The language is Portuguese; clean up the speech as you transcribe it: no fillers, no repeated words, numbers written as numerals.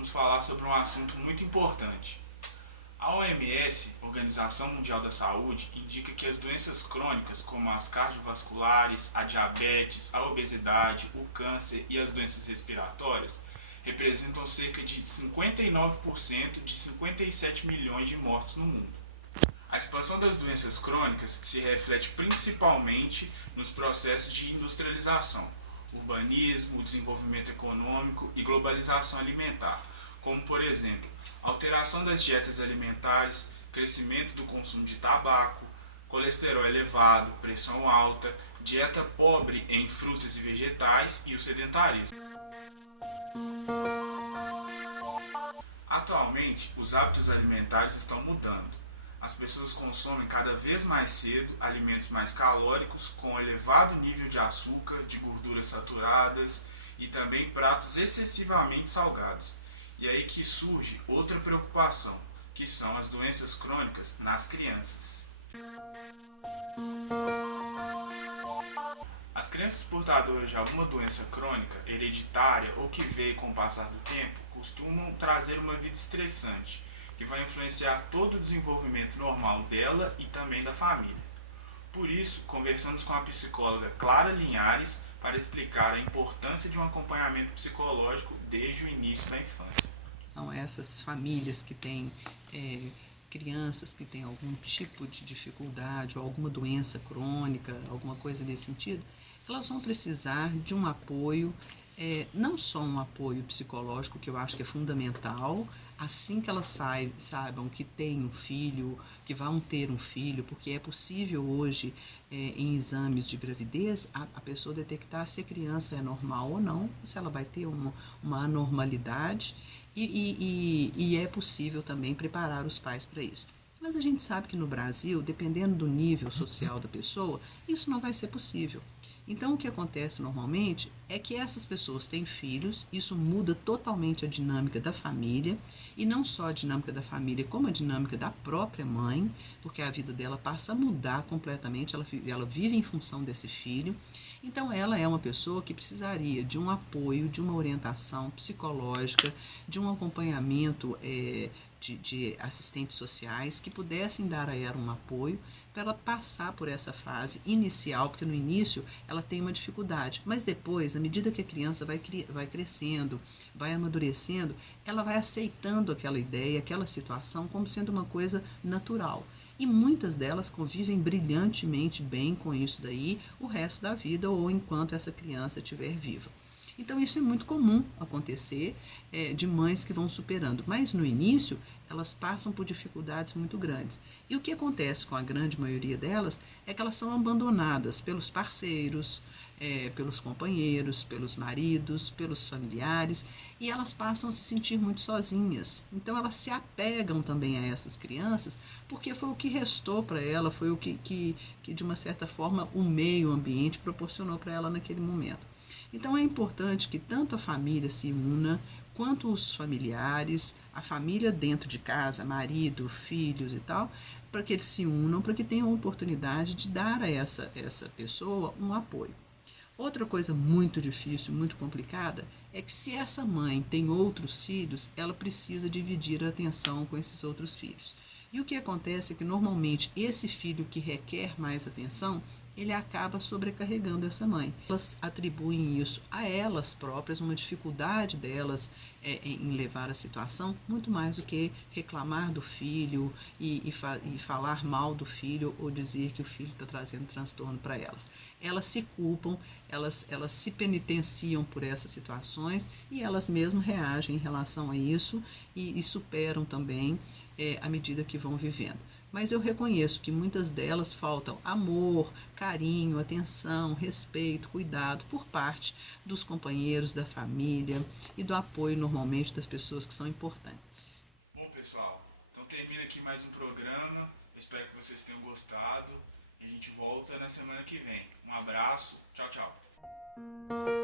vamos falar sobre um assunto muito importante. A OMS, Organização Mundial da Saúde, indica que as doenças crônicas, como as cardiovasculares, a diabetes, a obesidade, o câncer e as doenças respiratórias, representam cerca de 59% de 57 milhões de mortes no mundo. A expansão das doenças crônicas se reflete principalmente nos processos de industrialização, urbanismo, desenvolvimento econômico e globalização alimentar, como, por exemplo, alteração das dietas alimentares, crescimento do consumo de tabaco, colesterol elevado, pressão alta, dieta pobre em frutas e vegetais e o sedentarismo. Atualmente, os hábitos alimentares estão mudando. As pessoas consomem cada vez mais cedo alimentos mais calóricos, com elevado nível de açúcar, de gorduras saturadas e também pratos excessivamente salgados. E aí que surge outra preocupação, que são as doenças crônicas nas crianças. As crianças portadoras de alguma doença crônica, hereditária ou que veio com o passar do tempo, costumam trazer uma vida estressante, que vai influenciar todo o desenvolvimento normal dela e também da família. Por isso, conversamos com a psicóloga Clara Linhares para explicar a importância de um acompanhamento psicológico desde o início da infância. São essas famílias que têm crianças que têm algum tipo de dificuldade ou alguma doença crônica, alguma coisa nesse sentido, elas vão precisar de um apoio, não só um apoio psicológico, que eu acho que é fundamental, assim que elas saibam que têm um filho, que vão ter um filho, porque é possível hoje, em exames de gravidez, a pessoa detectar se a criança é normal ou não, se ela vai ter uma anormalidade, e é possível também preparar os pais para isso. Mas a gente sabe que no Brasil, dependendo do nível social da pessoa, isso não vai ser possível. Então, o que acontece normalmente é que essas pessoas têm filhos, isso muda totalmente a dinâmica da família, e não só a dinâmica da família, como a dinâmica da própria mãe, porque a vida dela passa a mudar completamente, ela vive em função desse filho. Então, ela é uma pessoa que precisaria de um apoio, de uma orientação psicológica, de um acompanhamento de assistentes sociais que pudessem dar a ela um apoio para ela passar por essa fase inicial, porque no início ela tem uma dificuldade, mas depois, à medida que a criança vai crescendo, vai amadurecendo, ela vai aceitando aquela ideia, aquela situação como sendo uma coisa natural. E muitas delas convivem brilhantemente bem com isso daí o resto da vida ou enquanto essa criança estiver viva. Então, isso é muito comum acontecer de mães que vão superando, mas no início elas passam por dificuldades muito grandes. E o que acontece com a grande maioria delas é que elas são abandonadas pelos parceiros, pelos companheiros, pelos maridos, pelos familiares, e elas passam a se sentir muito sozinhas. Então, elas se apegam também a essas crianças, porque foi o que restou para ela, foi o que de uma certa forma o meio ambiente proporcionou para ela naquele momento. Então é importante que tanto a família se una, quanto os familiares, a família dentro de casa, marido, filhos e tal, para que eles se unam, para que tenham a oportunidade de dar a essa pessoa um apoio. Outra coisa muito difícil, muito complicada, é que se essa mãe tem outros filhos, ela precisa dividir a atenção com esses outros filhos. E o que acontece é que normalmente esse filho que requer mais atenção, ele acaba sobrecarregando essa mãe. Elas atribuem isso a elas próprias, uma dificuldade delas em levar a situação, muito mais do que reclamar do filho e falar mal do filho ou dizer que o filho está trazendo transtorno para elas. Elas se culpam, elas se penitenciam por essas situações e elas mesmas reagem em relação a isso e superam também à medida que vão vivendo. Mas eu reconheço que muitas delas faltam amor, carinho, atenção, respeito, cuidado por parte dos companheiros, da família e do apoio normalmente das pessoas que são importantes. Bom, pessoal, então termina aqui mais um programa. Espero que vocês tenham gostado e a gente volta na semana que vem. Um abraço, tchau, tchau.